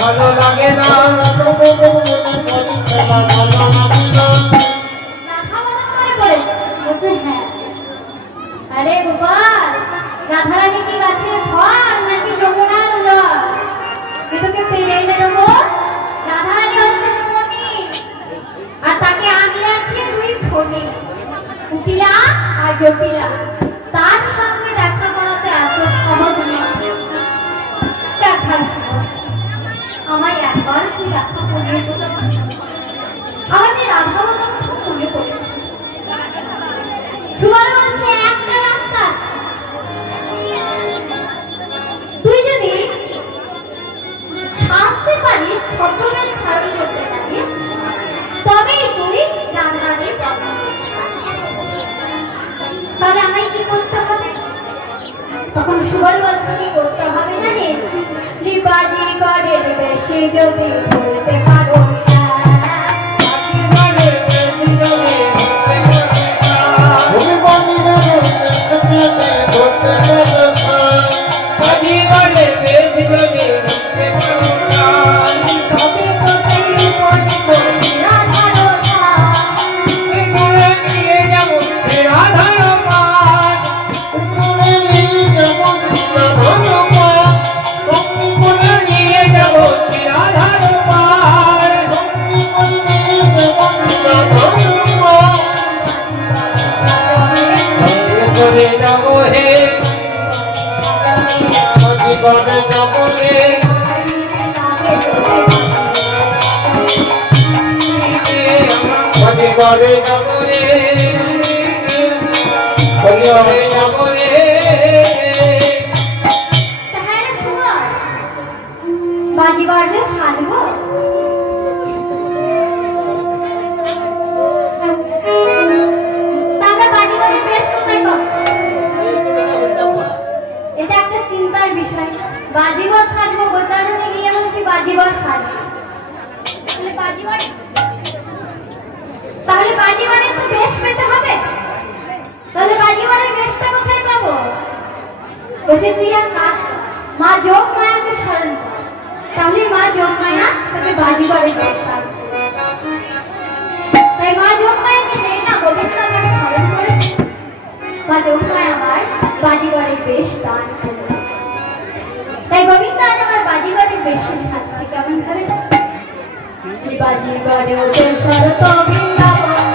ভালো লাগে না। আরে গোপাল, রাধারানী কি গাছের ফল নাকি যমুনার জল? তোকে পেরে এনে দেবো। রাধারানী হচ্ছে মণি, আর তাকে আগলে আছে দুই ফণি, কুটিলা আর জটিলা। তার সঙ্গে দেখা করাতে এত সহজ নয়। দেখা আমায় একবার তুই দেখা করিয়ে দিল। আমাদের রাধাবদন খুব মনে পড়েছে। সুবল বলছে একটা রাস্তা আছে, তুই যদি শাস্তি পারিস, ছদ্মবেশ ধারণ করতে পারিস, তবেই তুই রাধারানীর পাবি। তাহলে আমায় কি করতে হবে? তখন সুবল বলছে কি করতে হবে জানিস? লিবাজি করে বেশি যদি বলতে পারো করে নগরে হরিহরে নগরে। বাজিগরদের সাজবো? আমরা বাজিগরের বেশ কোথায় পাবো? এটা একটা চিন্তার বিষয়। বাজিগর সাজবো, গোদারণে গিয়ে বলছি বাজিগর সাজবো। তাহলে বাজিগরের তো বেশ পেতে হবে। তাহলে বাজিগরের বেশটা কোথায় পাবো? বলছে তুই আর কাজ, মা যোগ মায়াকে স্মরণ কর। তাহলে মা যোগ মায়া তাকে বাজিগরের বেশ পাবে। তাই মা যোগ মায়াকে যেই না গোবিন্দ আমার স্মরণ করে, মা যোগ মায়া আমার বাজিগরের বেশ দান করে। তাই গোবিন্দ আজ আমার বাজিগরের বেশে সাজছে। কেমন ভাবে? বাজিগরে ওঠে শরত বৃন্দাবন,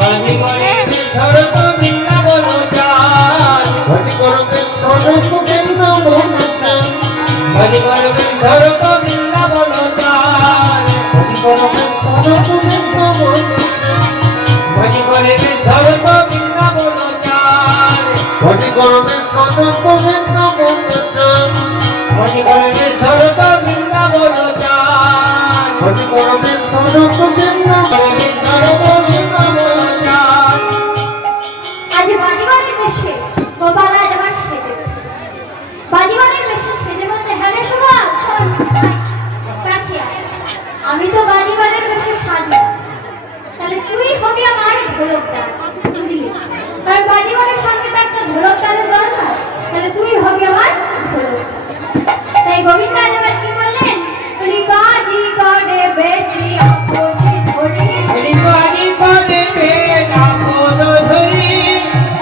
বাজিগরে শরত বৃন্দাবন যান, বাজিগরে শরত বৃন্দাবন যান, বাজিগরে শরত বৃন্দাবন যান, বাজিগরে শরত বৃন্দাবন যান, বাজিগরে শরত বৃন্দাবন যান, বাজিগরে শরত বৃন্দাবন যান, বাজিগরে শরত বৃন্দাবন যান। আজ বাজিগরের বেশে গোপাল আজ আমার সেজে, বাজিগরের বেশে সেজে বলছে হ্যাঁ রে সুবল কাছে আয়, আমি তো বাজিগরের বেশে সাজি। তাহলে তুই হবি আমার ঢোলকদার, বুঝলি? কারণ বাজিগরের সঙ্গে তো একটা ঢোলকদারের দরকার। তাহলে তুই হবি আমার ঢোলকদার। তাই গোবিন্দ আজ আবার কি করলেন? বাজিগরে বেশি আপনি ধরি, বাজিগরে বেশ আপন ধরি,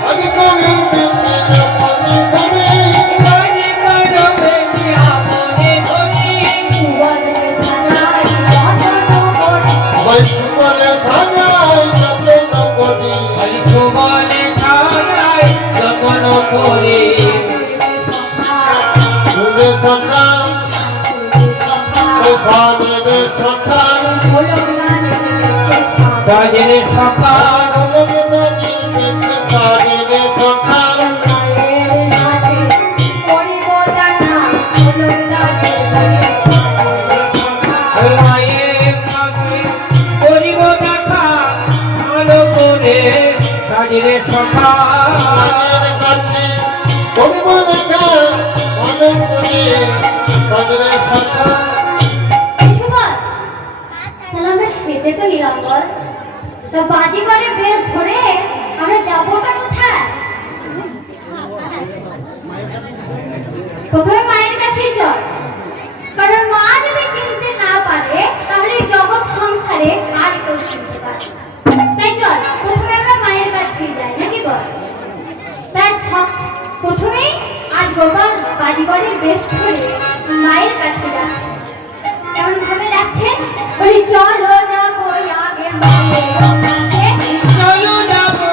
বাজিগরে বেশ আপন ধরি, বাজিগরে বেশ আপন ধরি, সুবলে সাজাই যতন করি, সুবলে সাজাই যতন করি, সুবলে সাজাই যতন করি, সুবে সখা সাজনে সখা, সাজনে সখা, সাজনে সখা, মায়ের নাকি করিব দেখা ভালো করে, সাজনে সখা, মায়ের কাছে করিব দেখা ভালো করে, সাজনে সখা। সেজে তো নিরঙ্গল, তা বাজিগরের বেশ ধরে আমরা যাবোটা কোথায়? প্রথমে মায়ের কাছেই চল, কারণ মা ঘরে আর কেউ চিনতে পারে না। তাই চল প্রথমে আমরা মায়ের কাছে যাই, নাকি বল? তাই প্রথমেই আজ গোপাল বাড়িঘরের বেশ ধরে মায়ের কাছে যাচ্ছে। কেমন ভাবে যাচ্ছেন? বলি চলো যাবো আগে মায়ের কাছে। চলো যাবো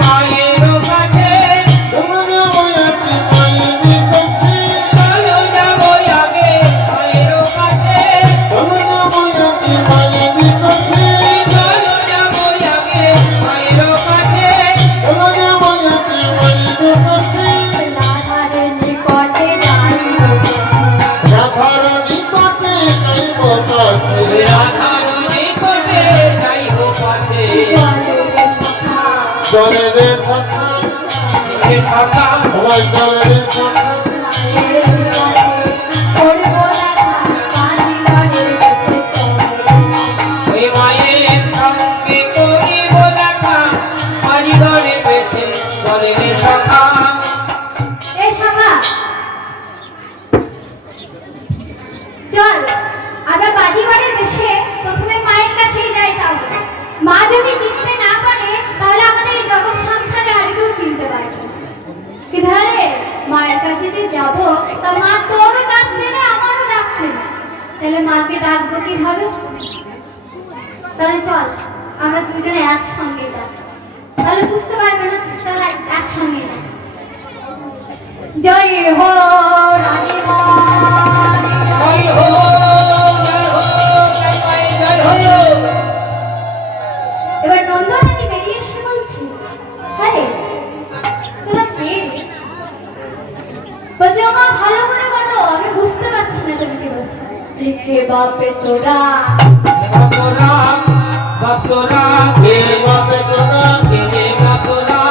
মায়ের কাছে, চলো যাবো আগে মায়ের কাছে, চলো যাবো আগে মায়ের কাছে। রাধার নিকটে যাইব, রাধার নিকটে যাইব পাছে, চলো রে সখা, হে সখা মায়ের কাছে করবো দেখা, বাড়িঘরের বেশে চলে। ওই মায়ের সঙ্গে করিব দেখা, বাড়ি ঘরে বেছে চলে রে সখা। এই সখা, চল আমরা বাড়িঘরের বেশে প্রথমে মায়ের কাছেই যাই। তাহলে মা যদি চিনতে না পারে তাহলে আমাদের জগৎ সংসারে আর কেউ চিনতে পারবে না। কি ধারে মায়ের কাছে যে যাব, তা মা তোরও ডাকছে না আমারও ডাকছে না, তাহলে মাকে ডাকবো কিভাবে? তাহলে চল আমরা দুজনে একসঙ্গে যাই, তাহলে বুঝতে পারবে না, তাহলে একসঙ্গে যাই। জয় হো রানী মা, জয় হো, জয় হো, জয় মায়ের জয় হো। এবার নন্দরানী বেরিয়ে এসে বলছি, আরে তোরা কে রে? বলছে মা ভালো করে বলো, আমি বুঝতে পারছি না তুমি কি বলছো। লিখে বাপে তোরা, বাপরা বাপরা কে বাপে তোরা, কে রে বাপরা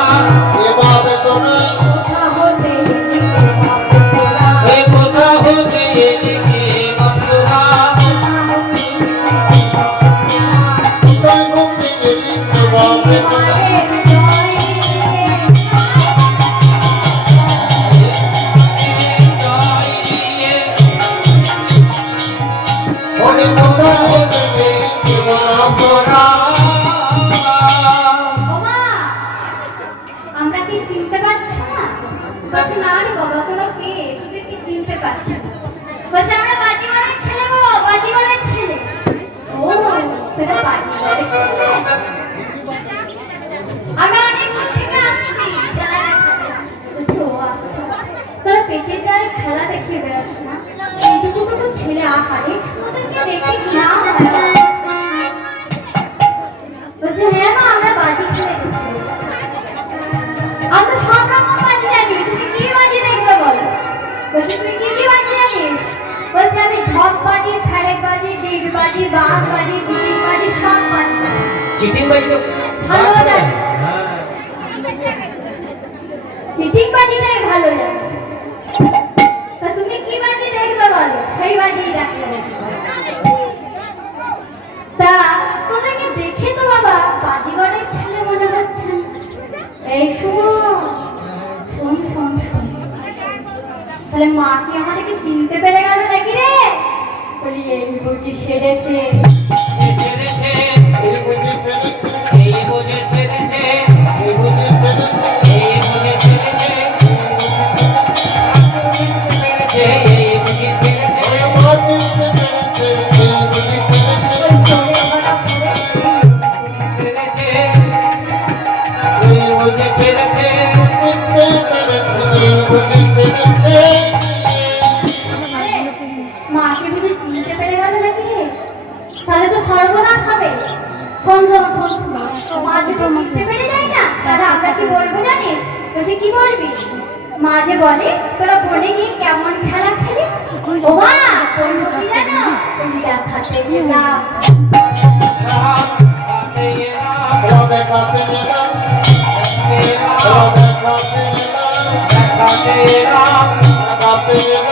কে বাপে তোরা, কোথা হতে লিখে বাপে তোরা, ওই কোথা হতে এলি কে বাপরা, কোথা হতে লিখে কোথায় হতে এলি কে বাপে তোরা। মায়ের জয় জয় দিয়ে ওরে কোথা হতে এলি কে বাপরা। বাবা, আমরা কি চিনতে পারছি না? বলছে না রে বাবা, তোরা কে? তোদের কি চিনতে পারছি না? বলছে আমরা বাজিগরের ছেলে গো, বাজিগরের ছেলে। ও তোরা বাজিগরের ছেলে? আমরা অনেক দূর থেকে আসছি খেলা দেখাতে। বলছে ও আচ্ছা, তোরা পেটের দায়ে খেলা দেখিয়ে বেড়াচ্ছ না? এইটুকু ছেলে আকারে ওদেরকে দেখে কি নাম হয়? বলছে হ্যাঁ মা, আমরা বাজি খেলে দেখি। আমরা সব রকম বাজি জানি, তুমি কি বাজি দেখবে বলো? বলছে তুই কি কি বাজি জানিস? বলছে আমি ঢপ বাজি, ফেরেক বাজি, ডিগ বাজি, বাঘ বাজি, চিটিং বাজি, সব বাজি জানি। চিটিং বাজি তো ভালো জানি। চিটিং বাজিটাই ভালো জানি। তা তুমি কি বাজি দেখবে বলো, সেই বাজিই দেখবে। তা তোদেরকে দেখে তো বাবা বাজিগরের ছেলে মনে হচ্ছে। এই শোন শোন শোন শোন, তাহলে মা কি আমাদেরকে চিনতে পেরে গেল নাকি রে? বলি এই বুঝি সেরেছে। সেরেছে এই বুঝে সেরেছে, এই বুঝে সেরেছে, এই বুঝে সেরেছে, এই বুঝে সেরেছে, এই বুঝে সেরেছে, ওরে বুঝে সেরেছে, এই বুঝে সেরেছে, ওই জোরে বলা পড়ে সেরেছে, এই বুঝে সেরেছে, এই বুঝে সেরেছে। আরে, মাকে বুঝি চিনতে পেরে গেল নাকি রে? তাহলে তো সর্বনাশ হবে। শোন শোন শোন শোন, মা যদি চিনতে পেরে যায় না, তাহলে আমরা কি বলবো জানিস? তো সে কি বলবি? মা যে বলে তোরা বনে গিয়ে কেমন খেলা খেলিস, ও মা বলবো কি জানো? ওই দেখাতে গেলাম। রাম কাতে রাম, রবে কাতে রাম, রবে কাতে রাম, কাতে রাম, কাতে রাম।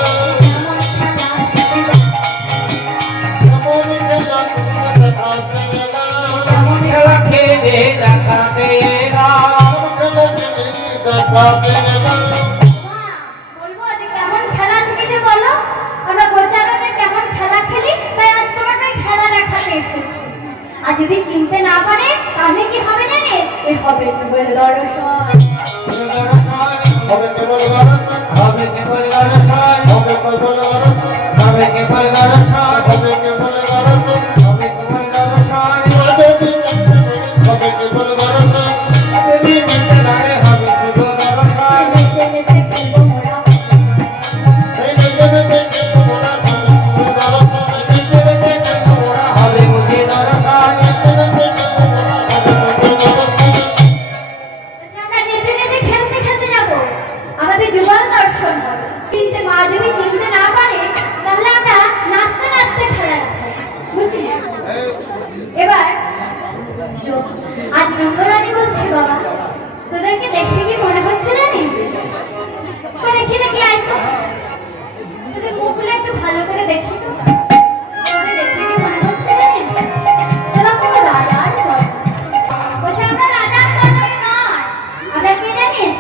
খেলা খেলে দেখাতে এলাম, দেখাতে এলাম। বলবো যে কেমন খেলা তুমি যে বলো, আমরা গোচারণে কেমন খেলা খেলি, তাই আজ তোমাকে খেলা দেখাতে এসেছি। যদি চিনতে না পারে তাহলে কি হবে জানে? এর হবে কেবল দর্শন। হবে কেবল দর্শন, হবে কেবল দর্শন, হবে কেবল দর্শন, হবে কেবল দর্শন, হবে কেবল দর্শন, হবে কেবল দর্শন, হবে কেবল দর্শন, যদি মিটে নারে হবে কেবল দর্শন, নেচে নেচে ফেলবো মোরা, এই নেচে নেচে কিন্তু মোরা হবে কেবল দর্শন, নেচে নেচে কিন্তু মোরা হবে বুঝি দর্শন, নেচে নেচে কিন্তু মোরা হবে কেবল দর্শন। বলছে আমরা নেচে নেচে খেলতে খেলতে যাবো, আমাদের যুগল দর্শন হবে। চিনতে মা যদি চিনতে না পারে তাহলে আমরা নাচতে নাচতে খেলা দেখাবো, বুঝলি? এবার আজ রঙ্গরানী বলছে বাবা তোদেরকে দেখে কি মনে হচ্ছে জানিস? তো দেখি দেখি আয় তো, তোদের মুখগুলো একটু ভালো করে দেখি তো, তোদের দেখে কি মনে হচ্ছে জানিস? তোরা কোনো রাজার নয়। বলছে আমরা রাজার তো নই, আমরা কে জানিস?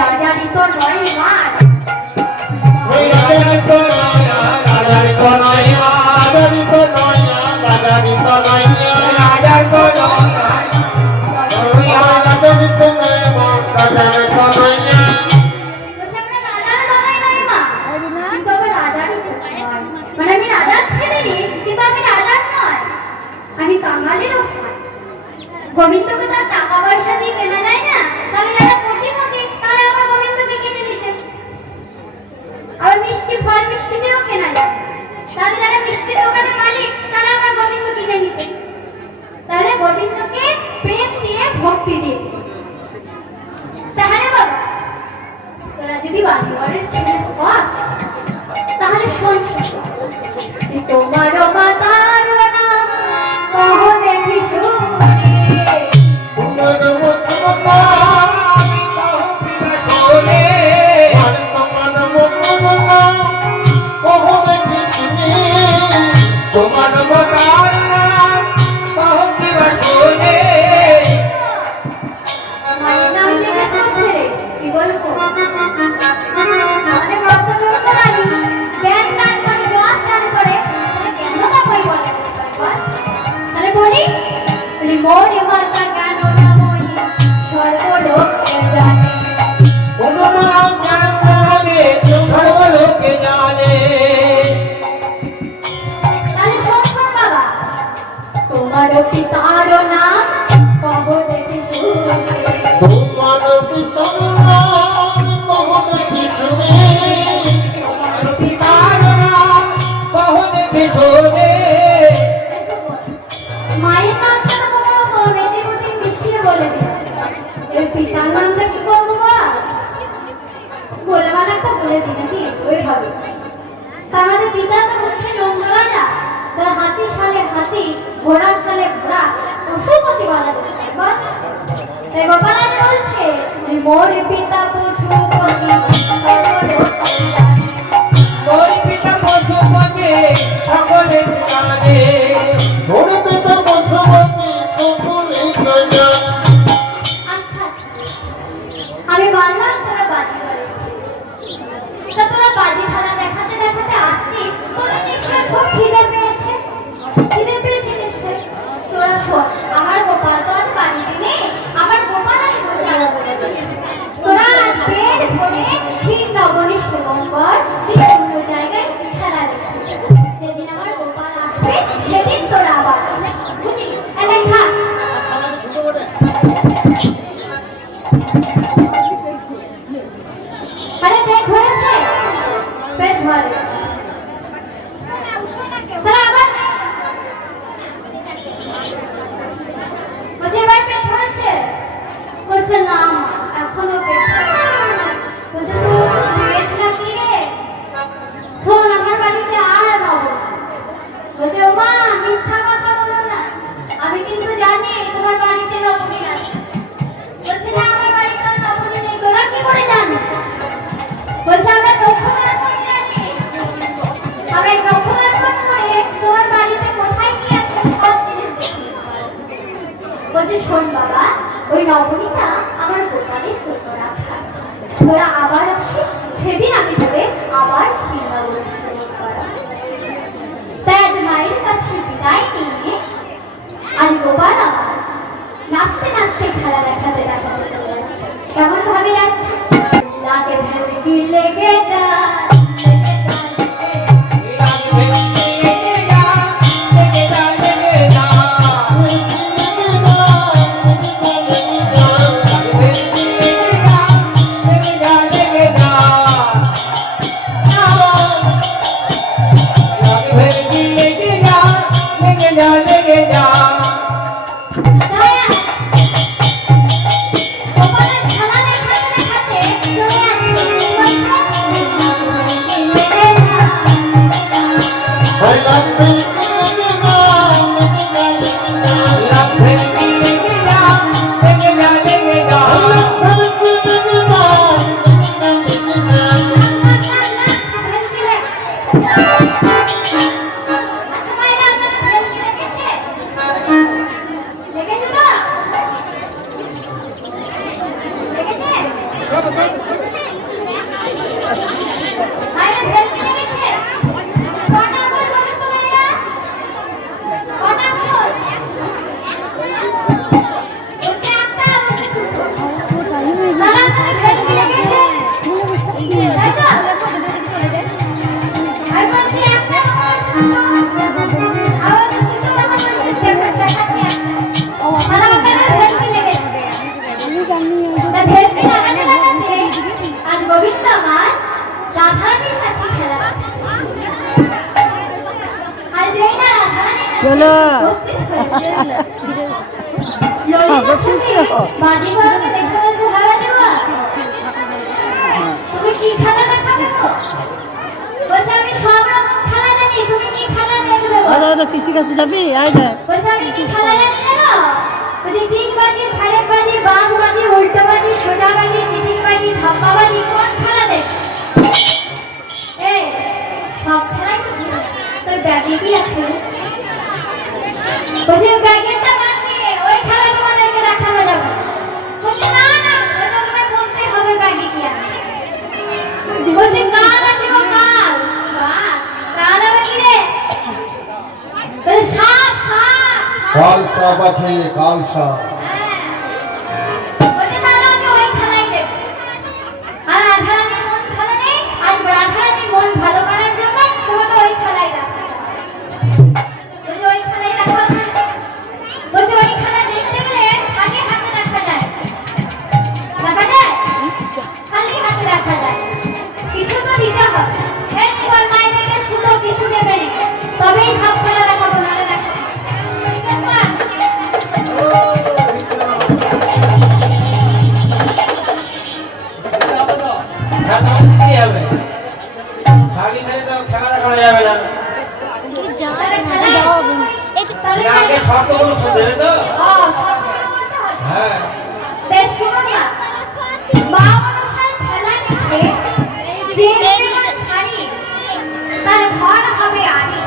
রাজারই তো নয় মার। ওই রাজারই তো নয়া, রাজারই তো নয়া, রাজারই তো নয়া, রাজারই তো নয়া, রাজার তো নয়া, ওই রাজারই তো নয়া, রাজারই তো নয়া। বলছে আমরা রাজার দলাই নয় মা, কিন্তু আমি রাজারই তো নয়। মানে আমি রাজার ছেলেরই, কিন্তু আমি রাজার নয়, আমি কাঙালিরও ভাই। গোবিন্দকে তার টাকা পয়সা দিয়ে কেনা যায় না, তাহলে যারা কোটিপতি তাহলে আমার গোবিন্দকে কিনে দিতে। আবার মিষ্টি ফল মিষ্টি দিয়েও কেনা যায়, তাহলে যারা মিষ্টি দোকানের মালিক তারা আমার গোবিন্দ কিনে নিতে। তাহলে গোবিন্দকে প্রেম দিয়ে ভক্তি দিয়ে, তাহলে বাবা তোরা যদি বাড়িওয়ারের ছেলে হস তাহলে শোন তোমার মাতার নাম কহ দেখি শুনে, তোমার মুখমা আমি কহবি শোনে, তোমার মুখমা কহ দেখি শুনে, তোমার মুখার নাম কহবি শোনে। মায়ের নাম লিখে করছে রে, কি বলবো? আমাদের বক্তব্য তো রানী জ্ঞান দান করে জ্ঞান দান করে, তাহলে কেন না বই বলে? তাহলে বলি মোরে মাতা জ্ঞান নামই সর্বলোকে জানে। অনুমান জানে সর্বলোকে জানে। তাহলে শোন শোন বাবা, তোমার পিতার নাম কহ দেখি শুনে, তোমার পিতার নাম কহ দেখি শুনে, তোমার পিতার নাম কহ দেখি শুনে। মায়ের নামটা তো কোনো মেয়েদের মধ্যে মিশিয়ে বলে দিল, এর পিতার নামটা কি করবো বাবা? গোলামালাটা বলে দিই নাকি ওইভাবে। তা আমাদের পিতা তো হচ্ছে নন্দ রাজা, তার হাতি সালে হাতি, ঘোড়া সালে ঘোড়া, পশুপতি বলা যেতে পারে। তাই গোপাল আজ বলছে মোর পিতা পশুপতি সর্বলোকে জানে। তোর পিতা পশুপতি সকলে জানে, তোর পিতা পশুপতি সকলে জানে। আচ্ছা আমি মানলাম তোরা বাজি করে, তা তোরা বাজি খেলা দেখাতে দেখাতে আসছিস, তোদের নিশ্চয় খুব খিদে পেয়েছে। খিদে পেয়েছে নিশ্চয়। তোরা শোন, আমার গোপাল তো আজ বাড়িতে নেই, আমার গোপাল আর সোজা তোরা আজ পেট ভরে ক্ষীর নবনী সেবন কর, দিয়ে অন্য জায়গায় খেলা দেখাবি। যেদিন আমার গোপাল আসবে সেদিন তোরা আবার বুঝলি? এনে খা। আরে পেট ভরেছে? পেট ভরে তাহলে আবার বলছে এবার পেট ভরেছে? বলছে না মা, এখনো পেট ভরেছে। বলছে তো পেট নাকি রে? শোন আমার বাড়িতে আর বাবু। বলছে ও মা মিথ্যা কথা বলো না, আমি কিন্তু জানি তোমার বাড়িতে নবনী আছে। বলছে না আমার বাড়িতে আর নবনী নেই, তোরা কি করে জানো? বলছে আমরা দক্ষদর্পণ জানি, আমরা এই দক্ষদর্পণ করে তোমার বাড়িতে কোথায় কি আছে সব জিনিস দেখি। বলছে শোন বাবা, ওই নবনীটা আমার গোপালের জন্য রাখা আছে, তোরা আবার আসিস সেদিন আমি তোদের আবার ক্ষীরনবনী সেবন করাবো। তাই আজ মায়ের কাছে বিদায় নিয়ে আজ গোপাল রাগ ভেলকি লেগে যা লেগে যা লেগে যা দয়া গোপালের খেলা দেখাতে দেখাতে চলে আসছে ওই লাভ ভেলকি লেগে যা লেগে যা লেগে যা রাগ ভেলকি লেগে যা লেগে যা লেগে যা ভেলকি লেগে যা লেগে যা লেগে যা গোবিন্দ আমার রাধারানীর কাছে খেলা আর যেই না রাধারানী চলো ললিতা তুমি বাজিগরকে দেখালে তো হারা যাওয়া তুমি কি খেলা দেখাবে গো বলছে আমি সব রকম খেলা জানি তুমি কি খেলা দেখবে আরে আরে পিসি কাছে যাবি আয় না বলছে আমি কি খেলা জানি জানো বলছে দিক বাজি খাড়েক বাজি বাঘ বাজি উল্টো বাজি সোজা বাজি চিটিং বাজি ধাপ্পা বাজি কোন খেলা দেখ এই সব খেলাই তো খেলা তোর ব্যাগে কি আছে বলছে ব্যাগেরটা বাদ দিয়ে ওই খেলা তোমাদেরকে দেখানো যাবে বলছে না না ওটা তোমায় বলতে হবে ব্যাগে কি আছে বলছে কাল আছে গো কাল বাহ, কাল আবার কি রে বলছে সাপ সাপ কাল সাপ আছে কাল সাপ বলছে তাহলে আমি ওই খেলাই দেখব আর রাধারানীর মন ভালো নেই আজ রাধারানীর মন ভালো করার জন্য তোমাকে ওই খেলাই দেখাবো বলছে ওই খেলাই দেখাবো বলছে ওই খেলা দেখতে গেলে আগে হাতে দেখা যায় দেখা যায় খালি হাতে দেখা যায় কিছু তো দিতে হবে এরপর মাইনেকে শুধু কিছু দেবে না তবেই সব খেলা দেখাবো নাহলে দেখাবো ঠিক আছে হ্যাঁ তাহলে কি হবে ভাগি মেরে তো খেলা দেখানো যাবে না তাহলে খেলা তাহলে এর আগে শর্তগুলো শুনতে হবে তো সবগুলো বলতে হবে হ্যাঁ বেশ শুনুন না মা মনসার খেলা দেখে যে দেবে শাড়ি তার ঘর হবে আনি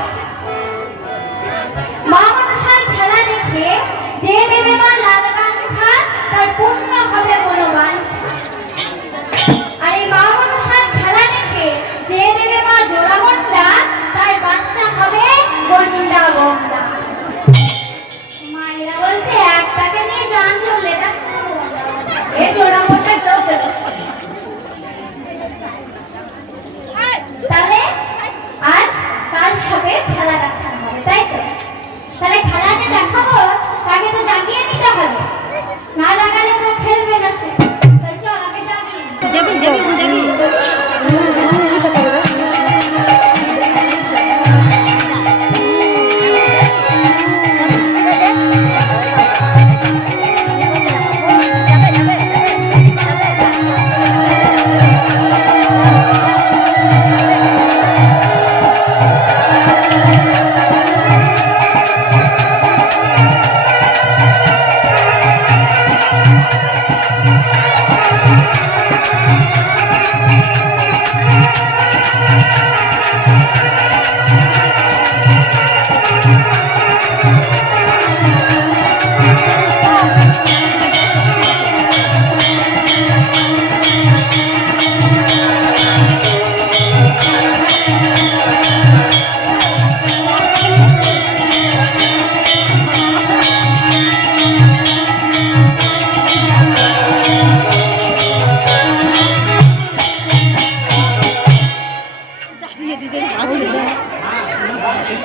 মা মনসার খেলা দেখে যে দেবে মা লাল গামছা তার পূর্ণ হবে মনোবাঞ্ছা আর এই মা মনসার খেলা দেখে যে দেবে মা জোড়া মন্ডা তার বাচ্চা হবে গন্ডা গন্ডা মায়েরা বলছে একটাকে নিয়ে জান চললে না এ জোড়া মন্ডা চলতে তাহলে আজ কাল সবে খেলা দেখানো হবে তাই তো তাহলে খেলা যে দেখাবো তাকে তো জাগিয়ে নিতে হবে না জাগালে তো খেলবে না সে তাই চল আগে জাগিয়ে নিই। যাবি যাবি যাবি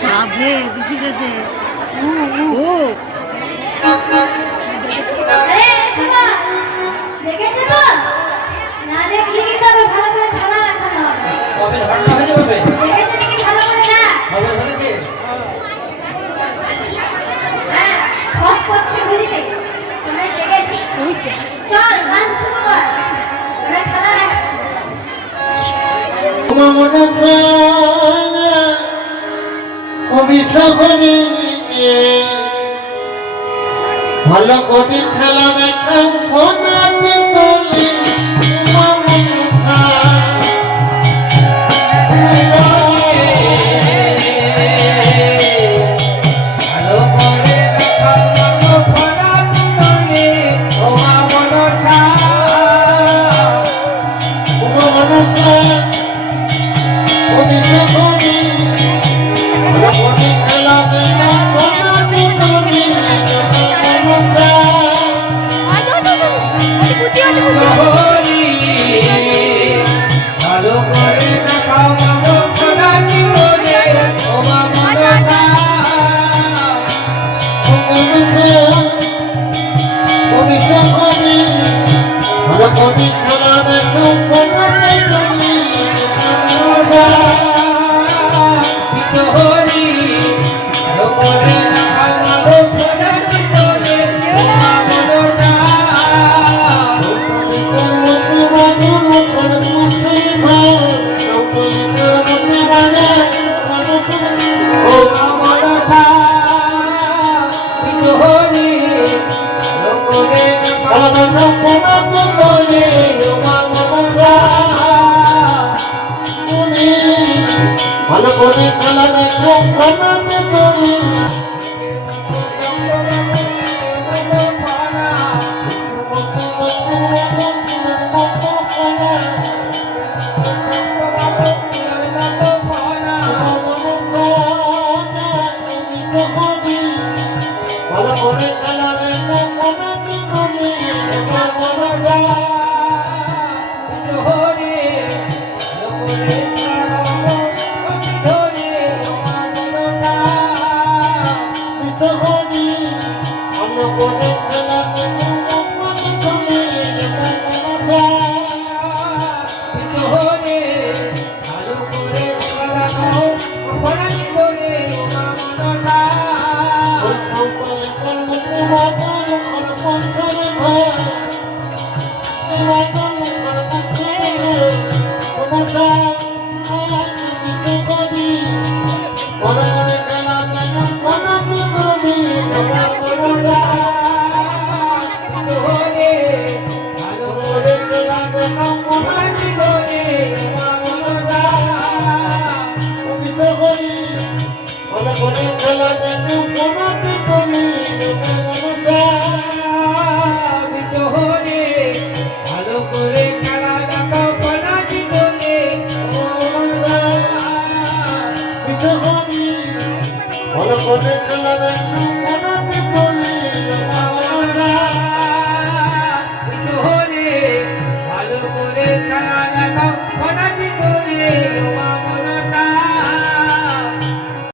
সাধে পিসি কাছে ও আরে শোনো দেখেছো তো না দেখলে কিন্তু আবার ভালো করে খেলা দেখানো হবে কবে ধারণা হয়ে যাবে ভালো করে খেলা দেখাও ফোনাতে তুলি ভালো করে দেখাও মাগো ফোনাতে তুলি ও মা মনসা হরি ভালো করে দেখাও মাগো ফোনাতে তুলি ও মা মনসা বিশহরি ভালো করে দেখাও মাগো ফোনাতে তুলি ও মা মনসা ও মা মনসা বিশহরি ভালো করে দেখাও মাগো ফোনাতে তুলি ও মা মনসা ভালো করে খেলা দেখো ফোনাতে তুলি ভালো করে খেলা দেখো ফোনাতে তুলি ভালো করে খেলা দেখাও ফোনাতে তুলি ভালো করে খেলা দেখো